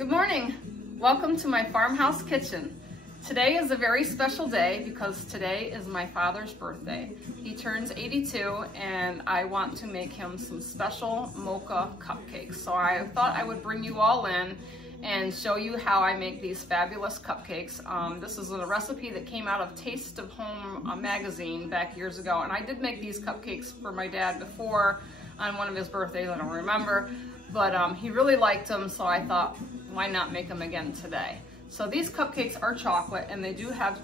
Good morning. Welcome to my farmhouse kitchen. Today is a very special day because today is my father's birthday. He turns 82 and I want to make him some special mocha cupcakes. So I thought I would bring you all in and show you how I make these fabulous cupcakes. This is a recipe that came out of Taste of Home magazine back years ago, and I did make these cupcakes for my dad before on one of his birthdays, I don't remember, but he really liked them, so I thought, why not make them again today? So these cupcakes are chocolate and they do have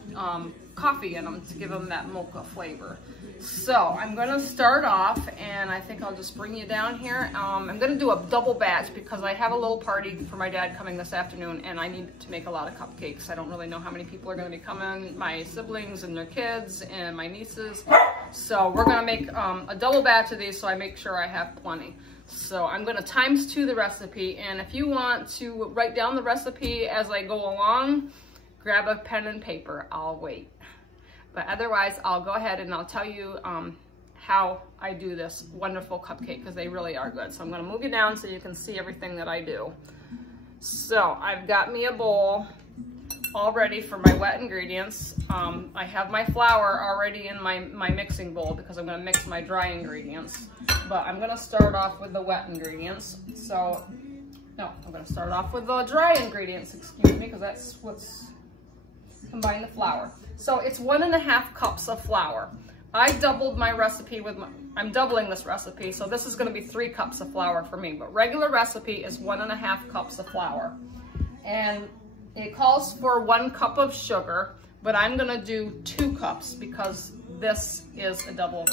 coffee in them to give them that mocha flavor. So I'm gonna start off, and I think I'll just bring you down here. I'm gonna do a double batch because I have a little party for my dad coming this afternoon and I need to make a lot of cupcakes. I don't really know how many people are gonna be coming, my siblings and their kids and my nieces. So we're gonna make a double batch of these so I make sure I have plenty. So I'm gonna ×2 the recipe, and if you want to write down the recipe as I go along, grab a pen and paper, I'll wait. But otherwise, I'll go ahead and I'll tell you how I do this wonderful cupcake, because they really are good. So I'm gonna move you down so you can see everything that I do. So I've got me a bowl all ready for my wet ingredients. I have my flour already in my mixing bowl because I'm gonna mix my dry ingredients. But I'm gonna start off with the wet ingredients. So, no, I'm gonna start off with the dry ingredients, excuse me, because that's what's combine the flour. So it's 1.5 cups of flour. I doubled my recipe with I'm doubling this recipe, so this is gonna be 3 cups of flour for me, but regular recipe is 1.5 cups of flour. And it calls for 1 cup of sugar, but I'm gonna do 2 cups because this is a double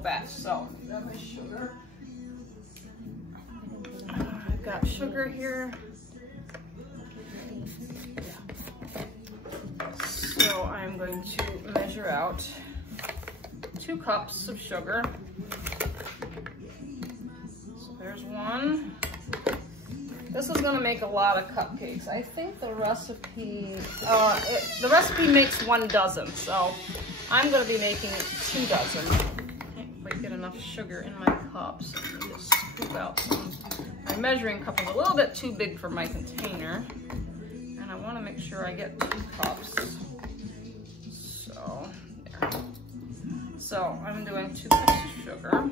batch. So grab my sugar. I've got sugar here. So I'm going to measure out 2 cups of sugar. So there's 1. This is gonna make a lot of cupcakes. I think the recipe, the recipe makes 1 dozen, so I'm gonna be making 2 dozen. Can't quite get enough sugar in my cup, so let me just scoop out some. My measuring cup is a little bit too big for my container, and I wanna make sure I get 2 cups. So, there. So I'm doing 2 cups of sugar.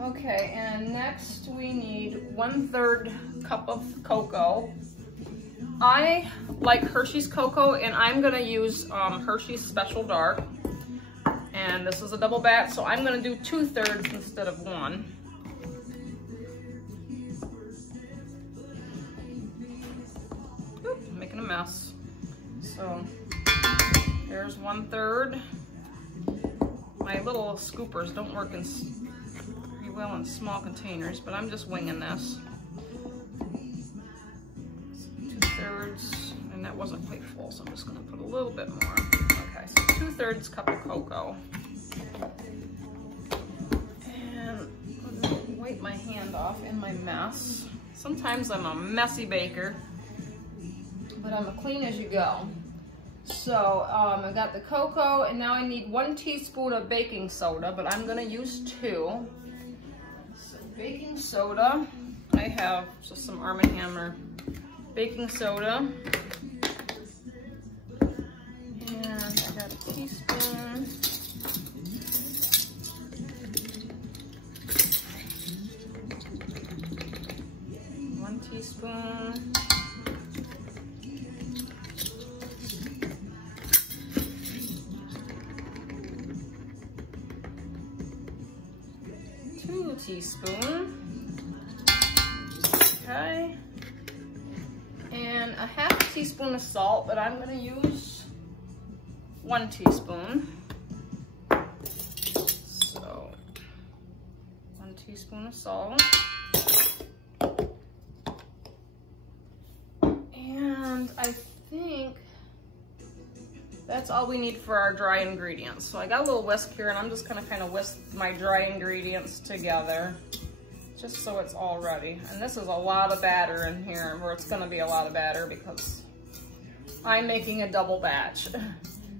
Okay, and next we need 1/3 cup of cocoa. I like Hershey's cocoa, and I'm gonna use Hershey's Special Dark. And this is a double batch, so I'm gonna do 2/3 instead of 1. Oop, I'm making a mess. So there's 1/3. My little scoopers don't work in well in small containers, but I'm just winging this. 2/3, and that wasn't quite full, so I'm just gonna put a little bit more. Okay, so 2/3 cup of cocoa. And I'm gonna wipe my hand off in my mess. Sometimes I'm a messy baker, but I'm a clean as you go. So I got the cocoa, and now I need 1 teaspoon of baking soda, but I'm gonna use 2. Baking soda, I have just some Arm & Hammer baking soda, and I got a teaspoon. One teaspoon. Teaspoon. Okay. And a 1/2 teaspoon of salt, but I'm going to use 1 teaspoon. So 1 teaspoon of salt. And I think that's all we need for our dry ingredients. So I got a little whisk here, and I'm just gonna kind of whisk my dry ingredients together, just so it's all ready. And this is a lot of batter in here, or it's gonna be a lot of batter because I'm making a double batch.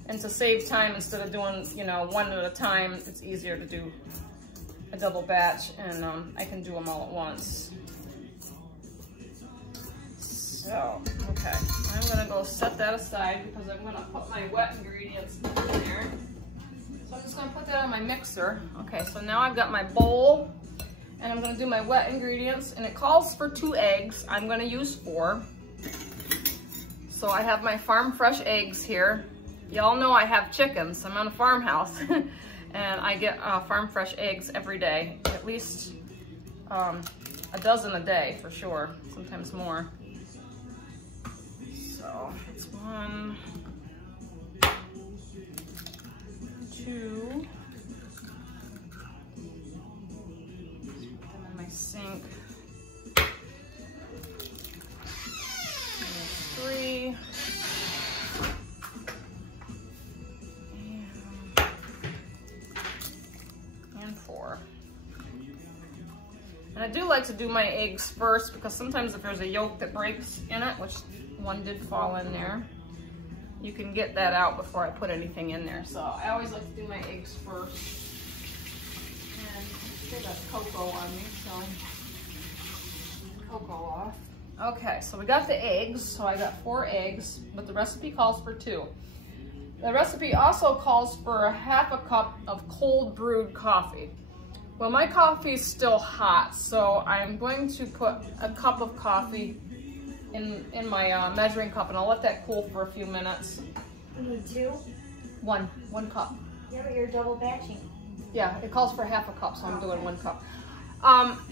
And to save time, instead of doing, you know, 1 at a time, it's easier to do a double batch, and I can do them all at once. So, okay, I'm gonna go set that aside because I'm gonna put my wet ingredients in there. So I'm just gonna put that in my mixer. Okay, so now I've got my bowl and I'm gonna do my wet ingredients, and it calls for 2 eggs. I'm gonna use 4. So I have my farm fresh eggs here. Y'all know I have chickens. I'm on a farmhouse and I get farm fresh eggs every day, at least a dozen a day for sure, sometimes more. So it's 1, 2. Put them in my sink. 3. And 4. And I do like to do my eggs first because sometimes if there's a yolk that breaks in it, which one did fall in there, you can get that out before I put anything in there. So I always like to do my eggs first. And I got cocoa on me, so cocoa off. Okay, so we got the eggs. So I got 4 eggs, but the recipe calls for 2. The recipe also calls for 1/2 cup of cold brewed coffee. Well, my coffee is still hot, so I'm going to put a cup of coffee in my measuring cup, and I'll let that cool for a few minutes. You need 2? 1 cup. Yeah, but you're double batching. Yeah, it calls for 1/2 cup, so I'm doing 1 cup.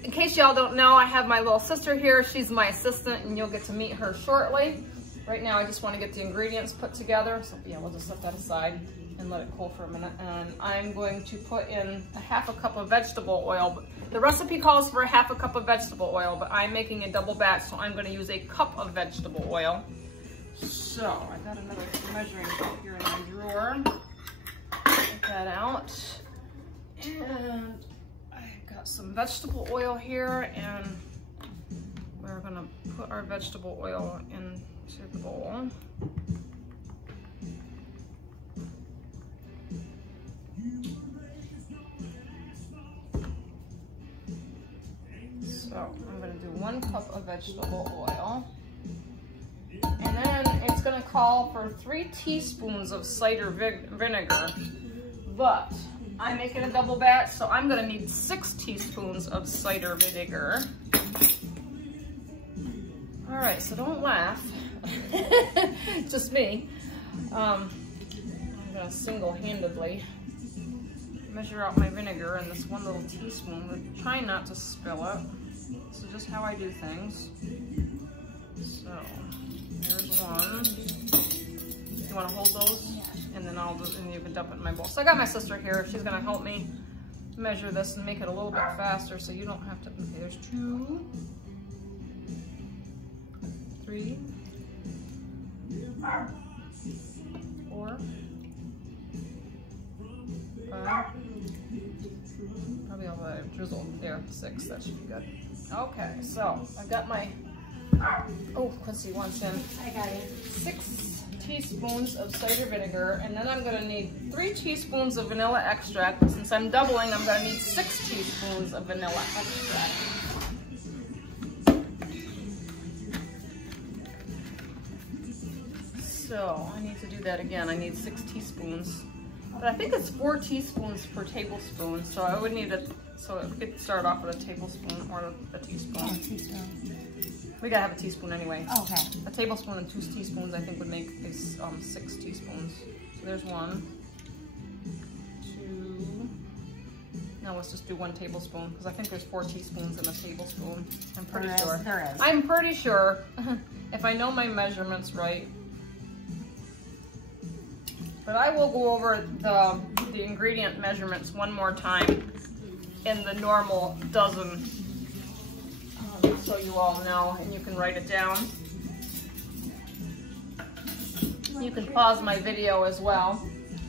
In case y'all don't know, I have my little sister here. She's my assistant, and you'll get to meet her shortly. Right now, I just want to get the ingredients put together. So yeah, we'll just set that aside and let it cool for a minute. And I'm going to put in 1/2 cup of vegetable oil. The recipe calls for 1/2 cup of vegetable oil, but I'm making a double batch, so I'm going to use a cup of vegetable oil. So I got another measuring cup here in my drawer. Take that out. And I got some vegetable oil here, and we're going to put our vegetable oil into the bowl. So I'm going to do 1 cup of vegetable oil. And then it's going to call for 3 teaspoons of cider vinegar. But I'm making a double batch, so I'm going to need 6 teaspoons of cider vinegar. All right, so don't laugh. Just me. I'm going to single-handedly measure out my vinegar in this 1 little teaspoon, but try not to spill it. This is just how I do things. So there's 1. You want to hold those? Yeah. And then and you can dump it in my bowl. So I got my sister here. She's going to help me measure this and make it a little bit faster so you don't have to. Okay, there's 2, 3, 4, 5. Probably all the drizzle there. 6. That should be good. Okay, so I've got my. Oh, Quincy wants in. I got it. 6 teaspoons of cider vinegar, and then I'm going to need 3 teaspoons of vanilla extract. Since I'm doubling, I'm going to need 6 teaspoons of vanilla extract. So I need to do that again. I need 6 teaspoons. But I think it's 4 teaspoons per tablespoon, so I would need so it could start off with a tablespoon or a teaspoon. Oh, a teaspoon. We gotta have a teaspoon anyway. Oh, okay. A tablespoon and 2 teaspoons I think would make this 6 teaspoons. So there's 1, 2. Now let's just do 1 tablespoon because I think there's 4 teaspoons in a tablespoon. I'm pretty sure. There is. I'm pretty sure if I know my measurements right. But I will go over the ingredient measurements 1 more time in the normal dozen, so you all know, and you can write it down. You can pause my video as well.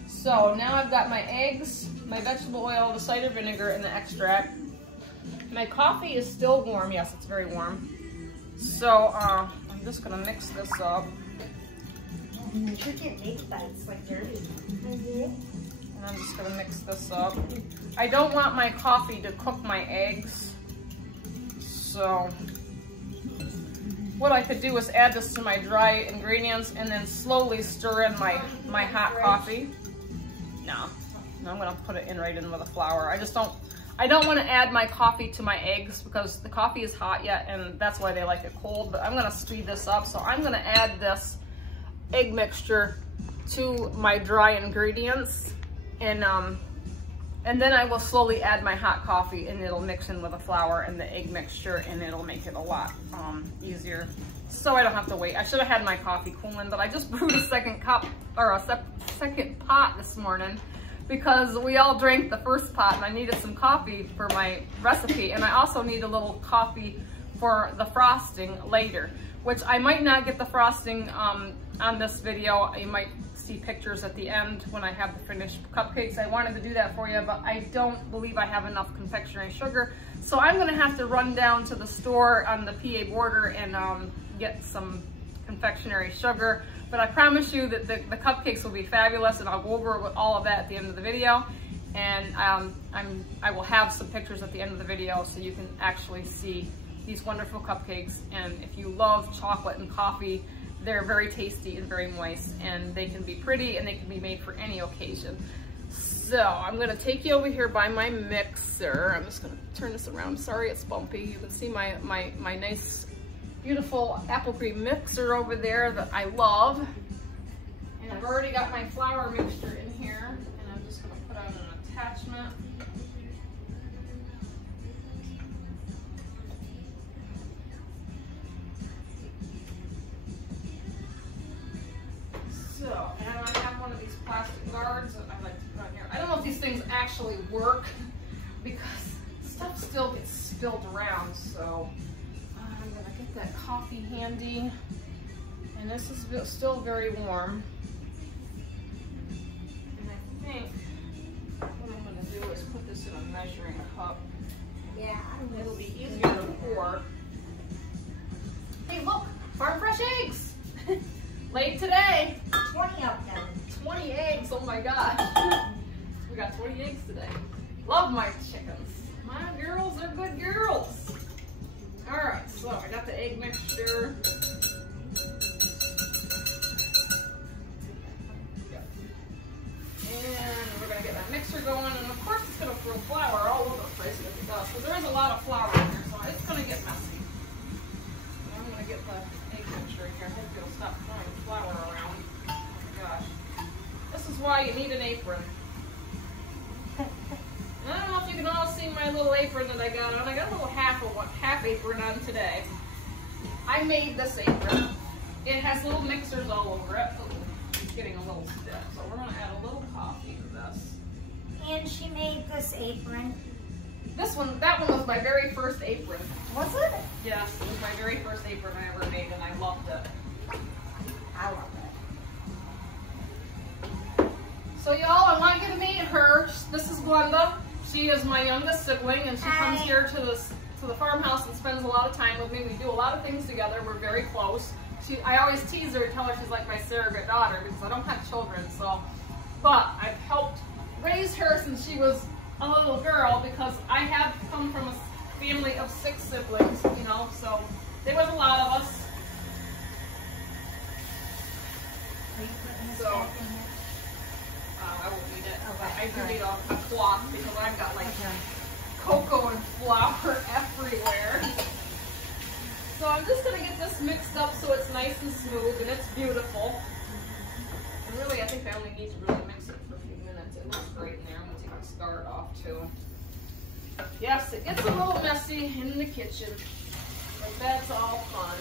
So now I've got my eggs, my vegetable oil, the cider vinegar, and the extract. My coffee is still warm. Yes, it's very warm. So I'm just gonna mix this up. You should get baked, but it's like dirty. And I'm just gonna mix this up. I don't want my coffee to cook my eggs, so what I could do is add this to my dry ingredients and then slowly stir in my hot coffee. No, I'm gonna put it right in with the flour. I don't want to add my coffee to my eggs because the coffee is hot yet, and that's why they like it cold, but I'm gonna speed this up. So I'm gonna add this egg mixture to my dry ingredients, and then I will slowly add my hot coffee, and it'll mix in with the flour and the egg mixture, and it'll make it a lot easier. So I don't have to wait. I should have had my coffee cooling, but I just brewed a second cup, or a second pot this morning because we all drank the first pot, and I needed some coffee for my recipe, and I also need a little coffee for the frosting later, which I might not get the frosting on this video. You might see pictures at the end when I have the finished cupcakes. I wanted to do that for you, but I don't believe I have enough confectionery sugar. So I'm gonna have to run down to the store on the PA border and get some confectionery sugar. But I promise you that the cupcakes will be fabulous, and I'll go over with all of that at the end of the video. And I will have some pictures at the end of the video so you can actually see these wonderful cupcakes. And if you love chocolate and coffee, they're very tasty and very moist, and they can be pretty, and they can be made for any occasion. So I'm gonna take you over here by my mixer. I'm just gonna turn this around. Sorry, it's bumpy. You can see my nice, beautiful apple cream mixer over there that I love. And I've already got my flour mixture in here, and I'm just gonna put on an attachment. So, and I have one of these plastic guards that I like to put on here. I don't know if these things actually work because stuff still gets spilled around. So I'm gonna get that coffee handy, and this is still very warm. And I think what I'm gonna do is put this in a measuring cup. Yeah. It'll be easier to pour. Hey, look, farm fresh eggs. Laid today. 20 of them. 20 eggs, oh my gosh. We got 20 eggs today. Love my chickens. My girls are good girls. All right, so I got the egg mixture. And we're gonna get that mixer going. And of course it's gonna throw flour all over the place if it does, because there is a lot of flour in there, so it's gonna get messy. I'm gonna get the egg mixture in here. I hope it'll stop throwing flour around. Oh my gosh. This is why you need an apron. And I don't know if you can all see my little apron that I got on. I got a little half apron on today. I made this apron. It has little mixers all over it. Ooh, it's getting a little stiff, so we're gonna add a little coffee to this. And she made this apron. That one was my very first apron. Was it? Yes, it was my very first apron I ever made, and I loved it. I love it. So y'all, I want you to meet her. This is Glenda. She is my youngest sibling, and she comes here to the farmhouse and spends a lot of time with me. We do a lot of things together. We're very close. I always tease her and tell her she's like my surrogate daughter because I don't have children. But I've helped raise her since she was a little girl because I have come from a family of 6 siblings, you know, so there was a lot of us. Are you putting this So, back in here? I won't need it. Okay. I do need a cloth because I've got like cocoa and flour everywhere. So I'm just going to get this mixed up so it's nice and smooth and it's beautiful. And really, I think I only need to really mix it for a few minutes. It looks great in there. I'm going to take this guard off too. Yes, it gets a little messy in the kitchen, but that's all fun.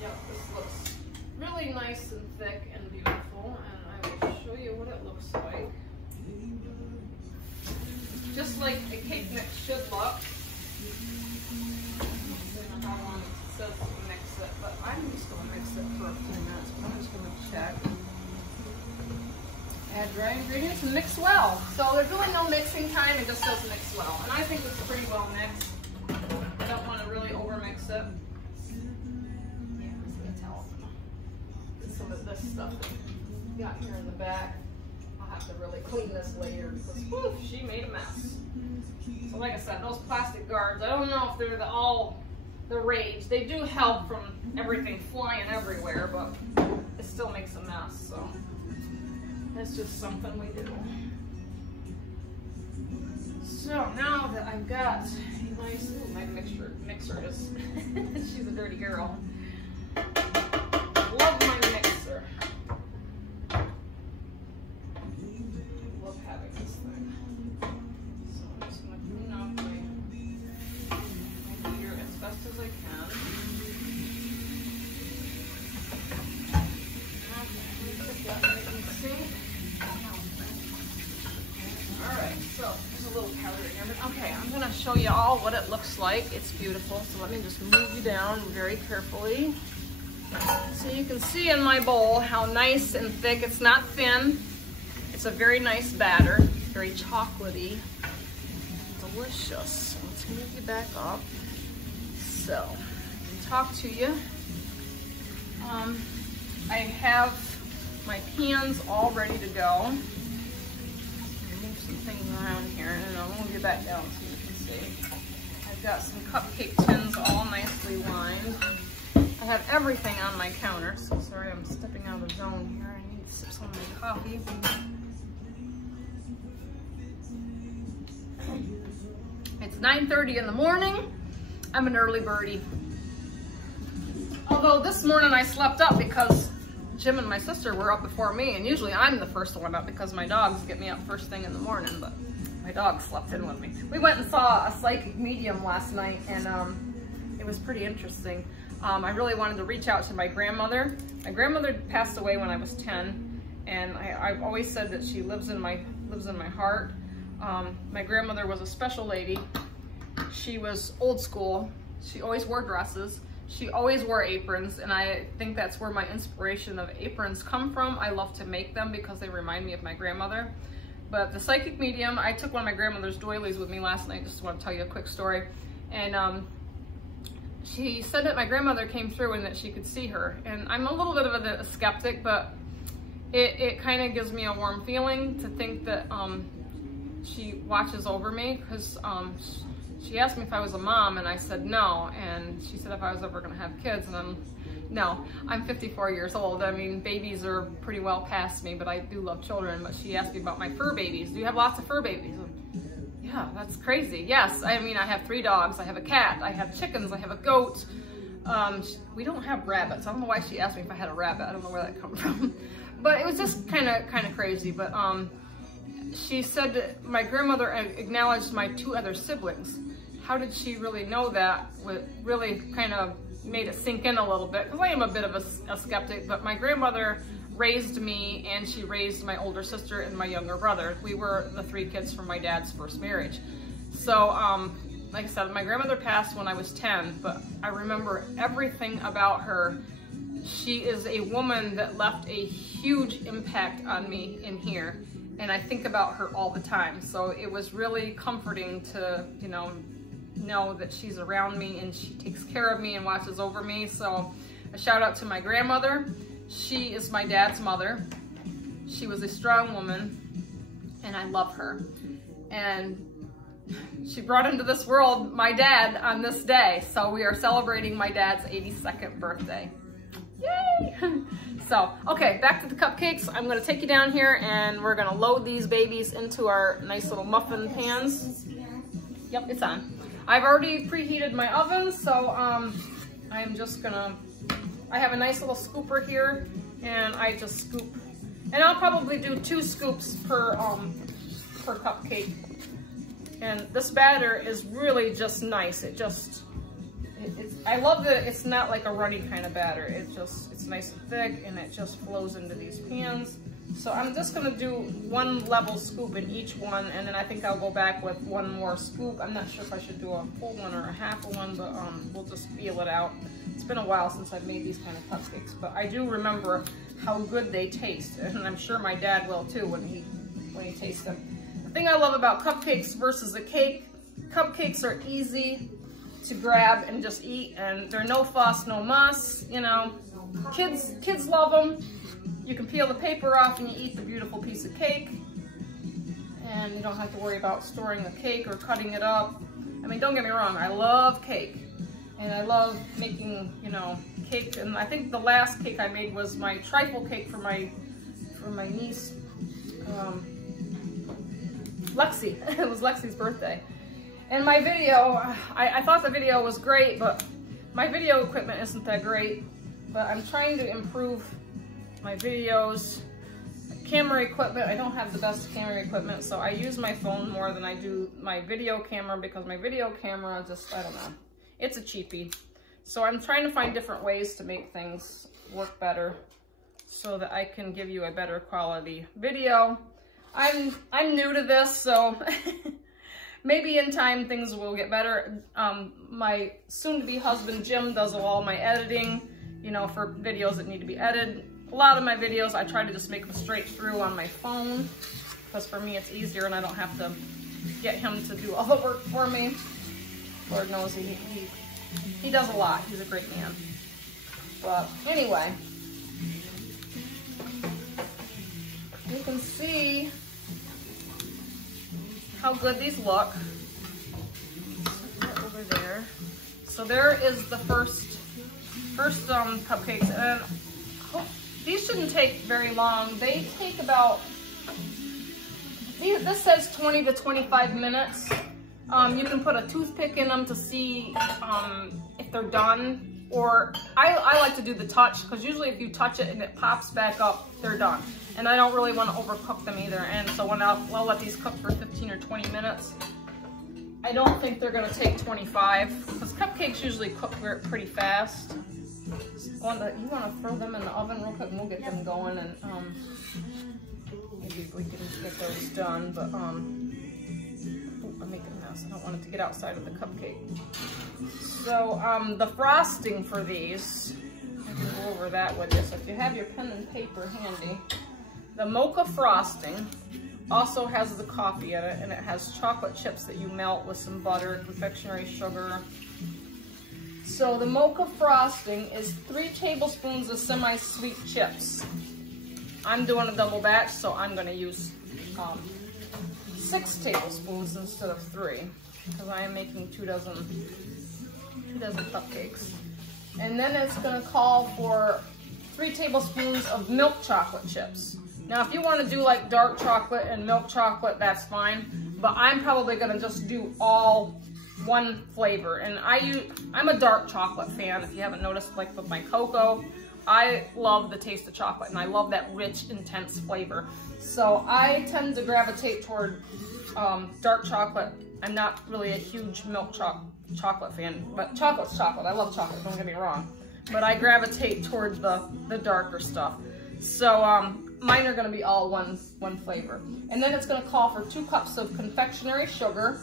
Yep, this looks really nice and thick and beautiful, and I will show you what it looks like. Just like a cake mix should look. I don't know how long it says to mix it, but I'm just going to mix it for a few minutes. I'm just going to check. Add dry ingredients and mix well. So there's really no mixing time, it just says mix well. And I think it's pretty well mixed. I don't want to really over mix it. Yeah, I'm just going to tell some of this stuff that we got here in the back. have to really clean this later because whew, she made a mess. So like I said, those plastic guards, I don't know if they're all the rage. They do help from everything flying everywhere, but it still makes a mess. So that's just something we do. So now that I've got a nice, ooh, my mixer is, she's a dirty girl. Love my mixer. Love having this thing. So I'm just going to clean off my heater as best as I can. Okay, let me put that right in the sink. Alright, so there's a little powder here. Okay, I'm going to show you all what it looks like. It's beautiful. So let me just move you down very carefully. So you can see in my bowl how nice and thick. It's not thin. It's a very nice batter. Very chocolatey. Delicious. So let's move you back up. So, talk to you. I have my pans all ready to go. Move some things around here and I'll move you back down so you can see. I've got some cupcake tins all nicely lined. I have everything on my counter, so sorry I'm stepping out of zone here. I need to sip some of my coffee. It's 9:30 in the morning. I'm an early birdie. Although this morning I slept up because Jim and my sister were up before me, and usually I'm the first one up because my dogs get me up first thing in the morning, but my dog slept in with me. We went and saw a psychic medium last night, and it was pretty interesting. I really wanted to reach out to my grandmother. My grandmother passed away when I was 10, and I've always said that she lives in my heart. My grandmother was a special lady. She was old school. She always wore dresses. She always wore aprons, and I think that's where my inspiration of aprons come from. I love to make them because they remind me of my grandmother. But the psychic medium, I took one of my grandmother's doilies with me last night. Just want to tell you a quick story. And she said that my grandmother came through and that she could see her. And I'm a little bit of a skeptic, but it kind of gives me a warm feeling to think that she watches over me, because she asked me if I was a mom, and I said no. And she said if I was ever going to have kids, and I'm 54 years old. I mean, babies are pretty well past me, but I do love children. But she asked me about my fur babies. Do you have lots of fur babies? Yeah, that's crazy. Yes, I mean, I have 3 dogs, I have a cat, I have chickens, I have a goat. We don't have rabbits. I don't know why she asked me if I had a rabbit. I don't know where that comes from. But it was just kind of crazy. But she said that my grandmother acknowledged my 2 other siblings. How did she really know that? What really kind of made it sink in a little bit, because I am a bit of a skeptic, but my grandmother raised me, and she raised my older sister and my younger brother. We were the 3 kids from my dad's first marriage. So, like I said, my grandmother passed when I was 10, but I remember everything about her. She is a woman that left a huge impact on me in here, and I think about her all the time. So it was really comforting to, know that she's around me and she takes care of me and watches over me. So a shout out to my grandmother. She is my dad's mother. She was a strong woman, and I love her. And she brought into this world my dad on this day. So we are celebrating my dad's 82nd birthday. Yay! So, okay, back to the cupcakes. I'm gonna take you down here and we're gonna load these babies into our nice little muffin pans. Yep, it's on. I've already preheated my oven, so I'm just gonna, I have a nice little scooper here, and I just scoop. And I'll probably do 2 scoops per cupcake. And this batter is really just nice. I love that it's not like a runny kind of batter. It's nice and thick, and it just flows into these pans. So I'm just gonna do 1 level scoop in each one, and then I think I'll go back with 1 more scoop. I'm not sure if I should do a full one or a half of one, but we'll just feel it out. It's been a while since I've made these kind of cupcakes, but I do remember how good they taste, and I'm sure my dad will too when he tastes them. The thing I love about cupcakes versus a cake, cupcakes are easy to grab and just eat, and they're no fuss, no muss, Kids love them. You can peel the paper off and you eat the beautiful piece of cake. and you don't have to worry about storing the cake or cutting it up. I mean, don't get me wrong, I love cake, and I love making, you know, cake. And I think the last cake I made was my trifle cake for my niece, Lexi. It was Lexi's birthday. And my video, I thought the video was great, but my video equipment isn't that great. But I'm trying to improve my videos. Camera equipment, I don't have the best camera equipment, so I use my phone more than I do my video camera, because my video camera just, I don't know, it's a cheapie. So I'm trying to find different ways to make things work better so that I can give you a better quality video. I'm new to this, so maybe in time things will get better. My soon-to-be husband Jim does all my editing, you know, for videos that need to be edited. A lot of my videos, I try to just make them straight through on my phone, because for me it's easier and I don't have to get him to do all the work for me. Lord knows he does a lot. He's a great man. But anyway, you can see how good these look. Over there. So there is the first cupcakes, and these shouldn't take very long. They take about, this says 20 to 25 minutes. You can put a toothpick in them to see if they're done, or I like to do the touch, because usually if you touch it and it pops back up, they're done. And I don't really want to overcook them either. And so when I'll let these cook for 15 or 20 minutes. I don't think they're gonna take 25, because cupcakes usually cook pretty fast. You wanna throw them in the oven real quick and we'll get them going, and maybe we can get those done, but I'm making a mess. I don't want it to get outside of the cupcake. So the frosting for these, I can go over that with you. So if you have your pen and paper handy, the mocha frosting also has the coffee in it, and it has chocolate chips that you melt with some butter, confectionery sugar. So the mocha frosting is 3 tablespoons of semi-sweet chips. I'm doing a double batch, so I'm gonna use 6 tablespoons instead of 3, because I am making 2 dozen cupcakes. And then it's gonna call for 3 tablespoons of milk chocolate chips. Now, if you want to do like dark chocolate and milk chocolate, that's fine. But I'm probably going to just do all one flavor. And I'm a dark chocolate fan, if you haven't noticed, like with my cocoa. I love the taste of chocolate, and I love that rich, intense flavor. So I tend to gravitate toward dark chocolate. I'm not really a huge milk chocolate fan, but chocolate's chocolate. I love chocolate, don't get me wrong. But I gravitate toward the darker stuff. So mine are going to be all one flavor. And then it's going to call for 2 cups of confectionery sugar,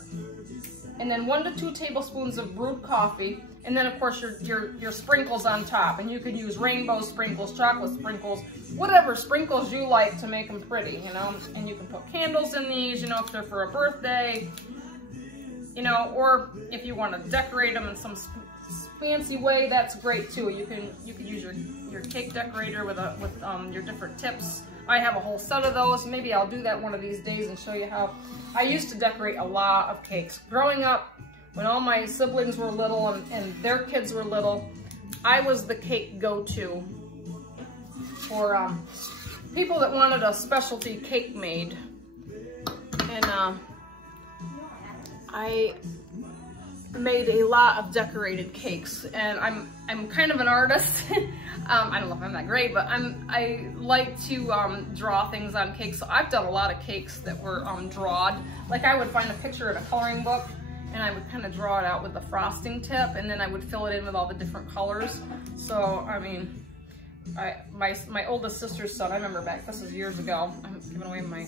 and then 1 to 2 tablespoons of brewed coffee, and then of course your sprinkles on top. And you can use rainbow sprinkles, chocolate sprinkles, whatever sprinkles you like to make them pretty, you know. And you can put candles in these, you know, if they're for a birthday, you know, or if you want to decorate them in some fancy way, that's great too. You can use your cake decorator with your different tips. I have a whole set of those. Maybe I'll do that one of these days and show you how. I used to decorate a lot of cakes. Growing up, when all my siblings were little and their kids were little, I was the cake go-to for people that wanted a specialty cake made. And I made a lot of decorated cakes, and I'm kind of an artist. I don't know if I'm that great, but I like to draw things on cakes. So I've done a lot of cakes that were drawed. Like I would find a picture in a coloring book, and I would kind of draw it out with the frosting tip, and then I would fill it in with all the different colors. So I mean, my oldest sister's son, I remember back, this was years ago. I'm giving away my.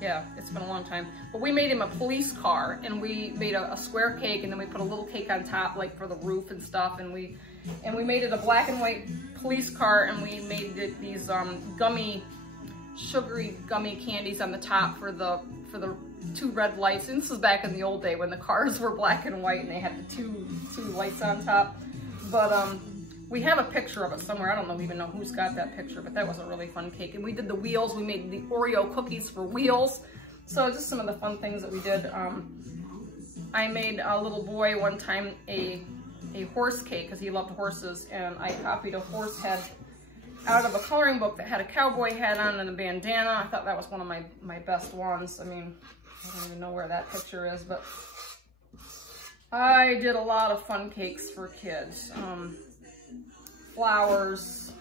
Yeah, it's been a long time. But we made him a police car, and we made a square cake, and then we put a little cake on top, like for the roof and stuff. And we made it a black and white police car, and we made it these sugary gummy candies on the top for the 2 red lights. And this was back in the old day when the cars were black and white, and they had the two lights on top. But we have a picture of it somewhere. I don't even know who's got that picture, but that was a really fun cake. And we did the wheels. We made the Oreo cookies for wheels. So just some of the fun things that we did. I made a little boy one time a horse cake because he loved horses, and I copied a horse head out of a coloring book that had a cowboy hat on and a bandana. I thought that was one of my best ones. I mean, I don't even know where that picture is, but I did a lot of fun cakes for kids. Flowers,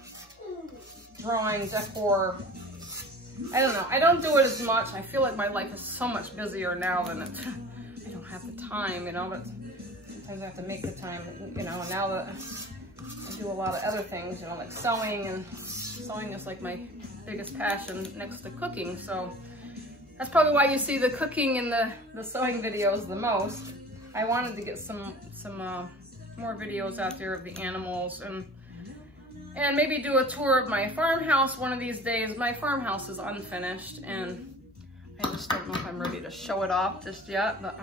drawing, decor. I don't know. I don't do it as much. I feel like my life is so much busier now than it. I don't have the time, you know, but sometimes I have to make the time, you know, and now that I do a lot of other things, you know, like sewing, and sewing is like my biggest passion next to cooking. So that's probably why you see the cooking and the sewing videos the most. I wanted to get some more videos out there of the animals, and maybe do a tour of my farmhouse one of these days. My farmhouse is unfinished, and I just don't know if I'm ready to show it off just yet, but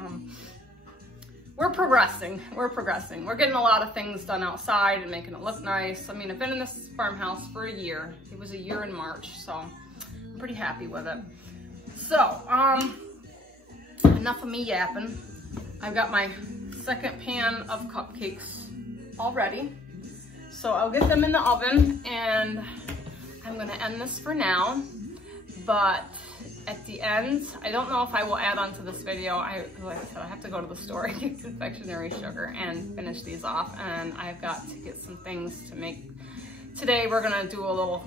we're progressing. We're progressing. We're getting a lot of things done outside and making it look nice. I mean, I've been in this farmhouse for a year. It was a year in March, so I'm pretty happy with it. So, enough of me yapping. I've got my second pan of cupcakes all ready. So I'll get them in the oven, and I'm gonna end this for now. But at the end, I don't know if I will add on to this video. Like I said, I have to go to the store and get confectionery sugar and finish these off, and I've got to get some things to make. Today we're gonna do a little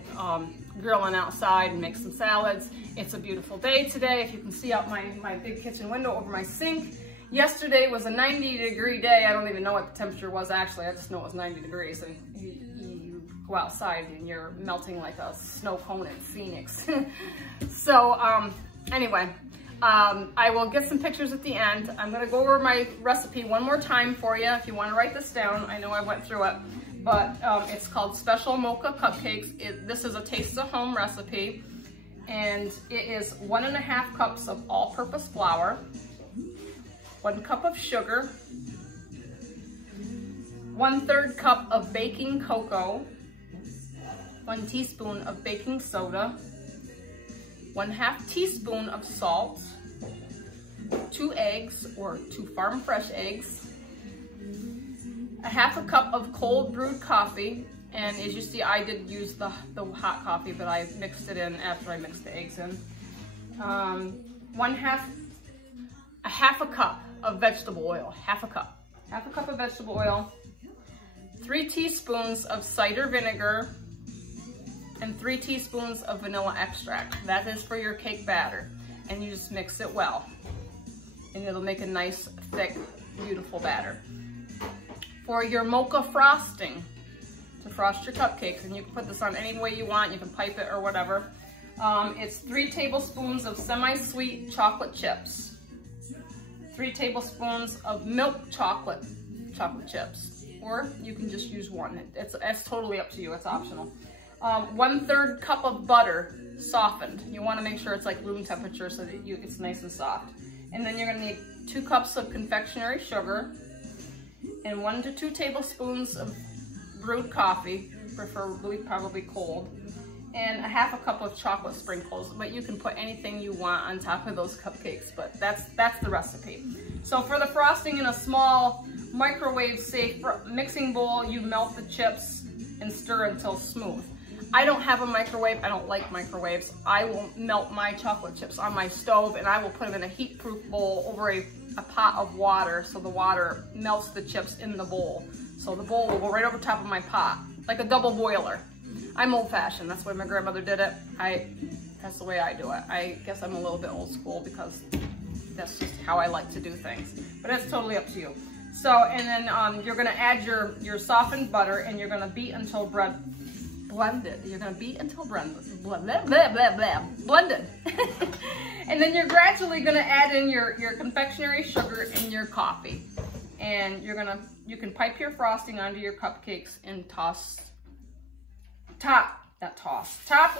grilling outside and make some salads. It's a beautiful day today. If you can see out my big kitchen window over my sink. Yesterday was a 90-degree day. I don't even know what the temperature was actually. I just know it was 90 degrees. And you go outside and you're melting like a snow cone in Phoenix. So anyway, I will get some pictures at the end. I'm gonna go over my recipe one more time for you if you wanna write this down. I know I went through it, but it's called Special Mocha Cupcakes. This is a taste of home recipe, and it is 1.5 cups of all-purpose flour, 1 cup of sugar, 1/3 cup of baking cocoa, 1 teaspoon of baking soda, 1/2 teaspoon of salt, 2 eggs or 2 farm fresh eggs, 1/2 cup of cold brewed coffee. And as you see, I did use the hot coffee, but I mixed it in after I mixed the eggs in. 1/2 cup of vegetable oil, 1/2 cup. 1/2 cup of vegetable oil, 3 teaspoons of cider vinegar, and 3 teaspoons of vanilla extract. That is for your cake batter. And you just mix it well. And it'll make a nice, thick, beautiful batter. For your mocha frosting, to frost your cupcakes, and you can put this on any way you want, you can pipe it or whatever. It's 3 tablespoons of semi-sweet chocolate chips, 3 tablespoons of milk chocolate chips, or you can just use 1. It's totally up to you, it's optional. 1/3 cup of butter, softened. You wanna make sure it's like room temperature so that it's nice and soft. And then you're gonna need 2 cups of confectionery sugar, and 1 to 2 tablespoons of brewed coffee, preferably probably cold, and 1/2 cup of chocolate sprinkles. But you can put anything you want on top of those cupcakes, but that's the recipe. So for the frosting, in a small microwave safe mixing bowl, you melt the chips and stir until smooth. I don't have a microwave. I don't like microwaves. I will melt my chocolate chips on my stove, and I will put them in a heat-proof bowl over a pot of water, so the water melts the chips in the bowl. So the bowl will go right over top of my pot, like a double boiler. I'm old-fashioned. That's the way my grandmother did it. That's the way I do it. I guess I'm a little bit old school because that's just how I like to do things. But it's totally up to you. So, and then you're gonna add your softened butter, and you're gonna beat until blended. You're gonna beat until blended. Blended. And then you're gradually gonna add in your confectionery sugar and your coffee. And you can pipe your frosting onto your cupcakes and top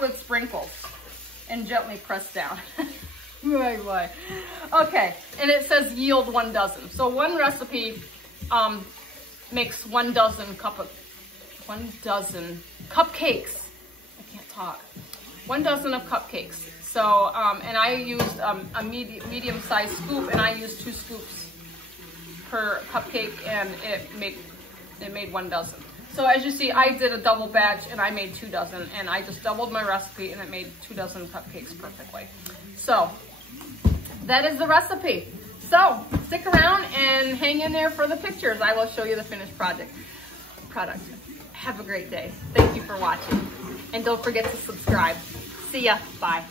with sprinkles and gently press down. Right. Okay, and it says yield 1 dozen. So one recipe makes 1 dozen cupcakes. I can't talk. 1 dozen of cupcakes. So, and I used a medium-sized scoop, and I used 2 scoops per cupcake, and it made 1 dozen. So as you see, I did a double batch, and I made 2 dozen, and I just doubled my recipe, and it made 2 dozen cupcakes perfectly. So that is the recipe. So stick around and hang in there for the pictures. I will show you the finished product. Have a great day. Thank you for watching. And don't forget to subscribe. See ya. Bye.